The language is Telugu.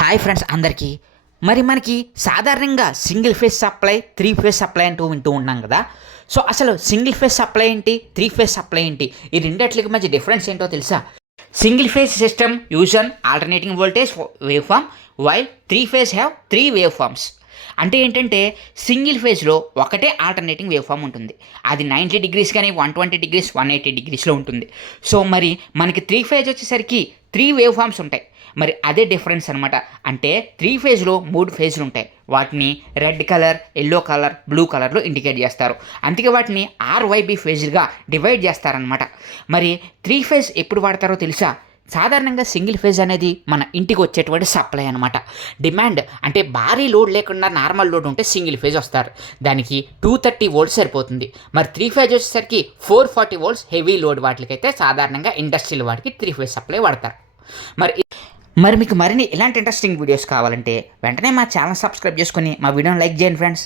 హాయ్ ఫ్రెండ్స్ అందరికీ. మరి మనకి సాధారణంగా single phase supply, three phase supply అంటూ వింటూ ఉన్నాం కదా. సో అసలు సింగిల్ ఫేజ్ సప్లై ఏంటి, త్రీ ఫేజ్ సప్లై ఏంటి, ఈ రెండిట్లకి మధ్య డిఫరెన్స్ ఏంటో తెలుసా? Single phase system use an alternating voltage wave form while three phase have three wave forms. అంటే ఏంటంటే సింగిల్ ఫేజ్లో ఒకటే ఆల్టర్నేటింగ్ వేవ్ ఫామ్ ఉంటుంది. అది 90 డిగ్రీస్ కానీ 120 డిగ్రీస్ 180 డిగ్రీస్లో ఉంటుంది. సో మరి మనకి త్రీ ఫేజ్ వచ్చేసరికి త్రీ వేవ్ ఫామ్స్ ఉంటాయి. మరి అదే డిఫరెన్స్ అనమాట. అంటే త్రీ ఫేజ్లో 3 ఫేజ్లు ఉంటాయి. వాటిని red colour, yellow colour, blue కలర్లో ఇండికేట్ చేస్తారు. అందుకే వాటిని ఆర్వైబి ఫేజ్గా డివైడ్ చేస్తారనమాట. మరి త్రీ ఫేజ్ ఎప్పుడు వాడతారో తెలుసా? సాధారణంగా సింగిల్ ఫేజ్ అనేది మన ఇంటికి వచ్చేటువంటి సప్లై అనమాట. డిమాండ్ అంటే భారీ లోడ్ లేకుండా నార్మల్ లోడ్ ఉంటే సింగిల్ ఫేజ్ వస్తారు. దానికి 230 వోల్ట్స్ సరిపోతుంది. మరి త్రీ ఫేజ్ వచ్చేసరికి 440 వోల్ట్స్ హెవీ లోడ్ వాటికైతే సాధారణంగా ఇండస్ట్రియల్ వాటికి త్రీ ఫేజ్ సప్లై వాడతారు. మరి మీకు మరిన్ని ఇలాంటి ఇంట్రెస్టింగ్ వీడియోస్ కావాలంటే వెంటనే మా ఛానల్ సబ్స్క్రైబ్ చేసుకొని మా వీడియోని లైక్ చేయండి ఫ్రెండ్స్.